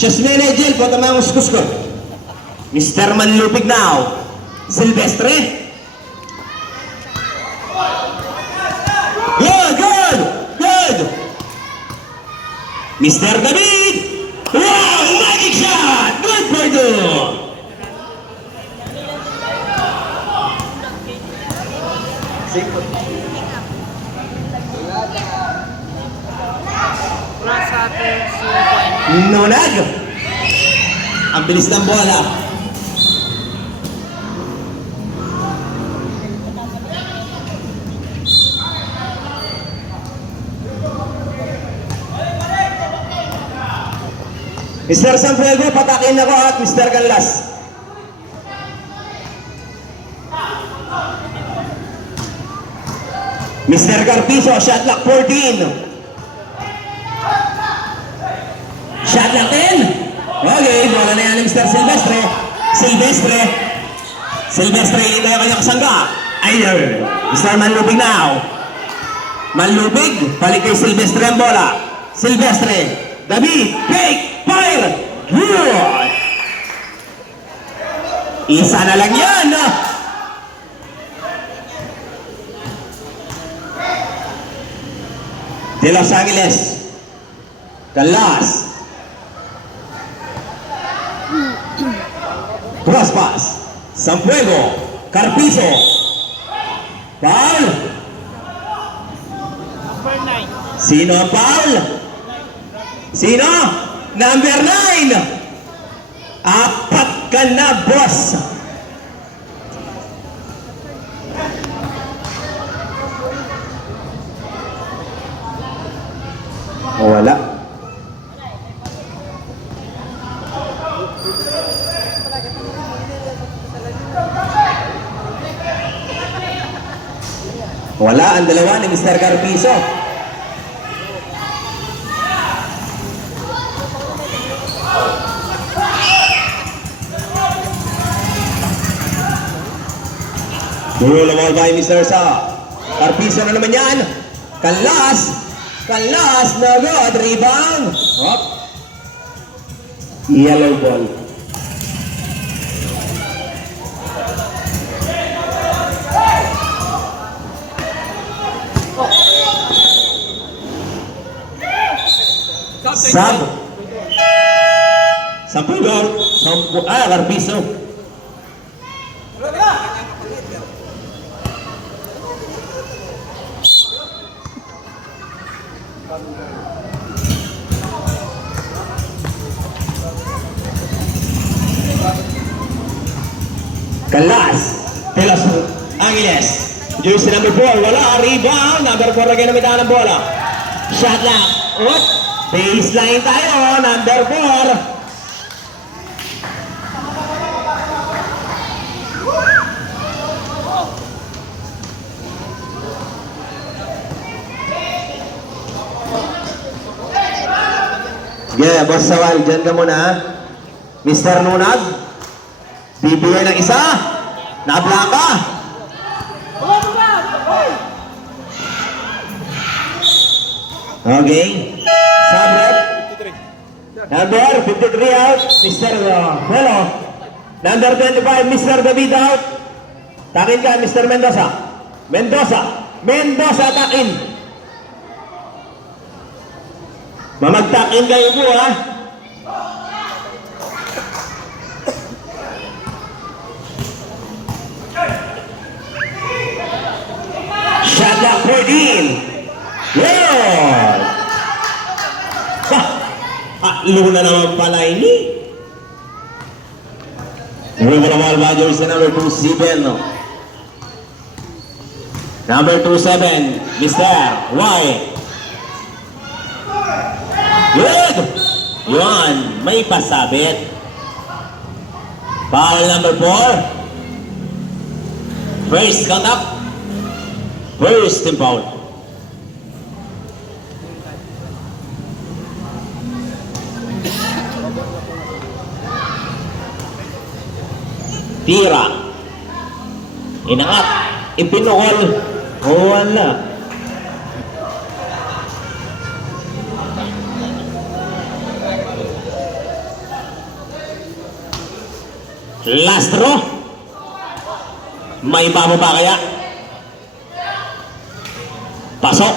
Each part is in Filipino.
Shasmene Jel po tamang uskus ko. Mr. Manlupig now. Silvestre. Good, good, good. Mr. David. Wow, magic shot. Good for two. Nunag. Ang bilis ng bola. Mr. Sanfuego, patakin ako at Mr. Canlas. Mr. Carpizo, shot clock 14. Shot clock 10. Okay, bola na yan ni Mr. Silvestre. Silvestre. Silvestre, hindi tayo kanyang kasangga. Ayun. Mr. Manlupig now. Manlupig, balik kay Silvestre ang bola. Silvestre. David, fake, fire. Good. Isa na lang yan. De Los Angeles. Canlas. Cross pass. Sanfuego. Carpizo. Foul. Sino ang foul? Sino? Number 9. Apat ka na, boss. Wala. Wala ang dalawa ni Mr. Carpizo. Rule ball by Mr. Sa. Carpizo na naman yan. Canlas. Canlas na good. Rebound. Hop. Yellow ball. Sab. Sampugor. Carpizo. Canlas. De Los Angeles. Jersey number 4. Wala. Rebound. Number 4 lagi namitaan ng bola. Shot lang. Oop. Baseline tayo. Number 4. Yeah, Boss Sawal, dyan ka muna. Mr. Nunag, bibigay ng isa. Nablaka. Okay. Sabrek. Number 53 out, Mr. Hello. Number 25, Mr. David out. Takin ka, Mr. Mendoza. Mendoza takin. Mamagtakin kayo po, ha? Shot clock 14. Good! Luna naman pala ini. Rumah ba jersey number 27, no? Number 27, Mr. White. Good! Yun, may pasabit. Foul number 4. First contact. First team foul. Tira. Inangat. Ipinukol. Wala. Lastro. May babo ba kaya? Pasok.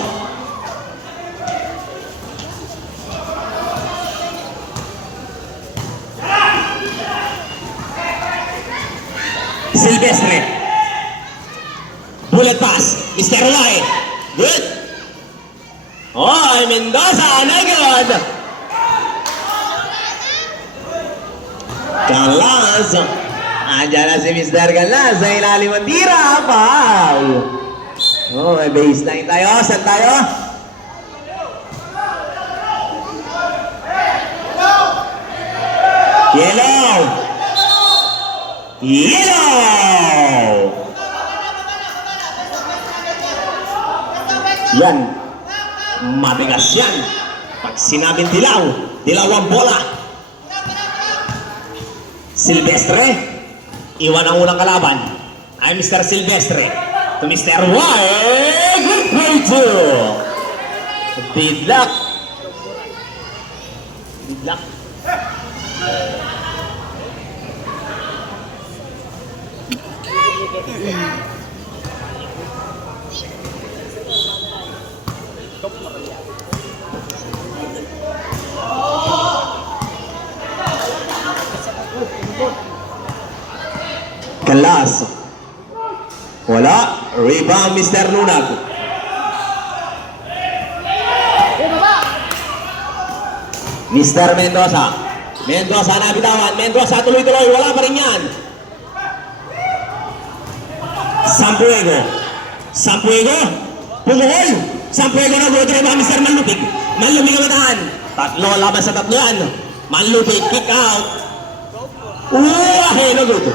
Silvestre. Bullet pass. Mr. White. Good. Oh, Mendoza. No good. Galas. Andiyan na si Mr. Galas sa ilalim ng tira. Foul. Oh, may baseline tayo. Saan tayo? Yellow. Yellow. Yan. Matigas yan. Pag sinabing dilaw, dilaw ang bola. Silvestre. Iwan ang unang kalaban. Ay Mr. Silvestre. To Mr. White. Good play too. Good luck. Good luck. Kalas. Wala. Rebound Mr. Nunag. Mr. Mendoza. Mendoza nabitawan. Mendoza tuloy-tuloy. Wala pa rin yan. Sampuego. Sampuego. Pumuhol. Sampuego na buhay ba Mr. Manlupig. Manlupig ang matahan. Tatlo laban sa tatlo yan. Manlupig kick out. No good.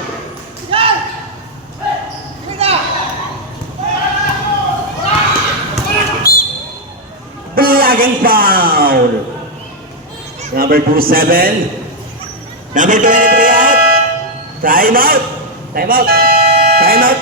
Black and foul. Number 27. Number 23 out. Time out. Time out. Time out.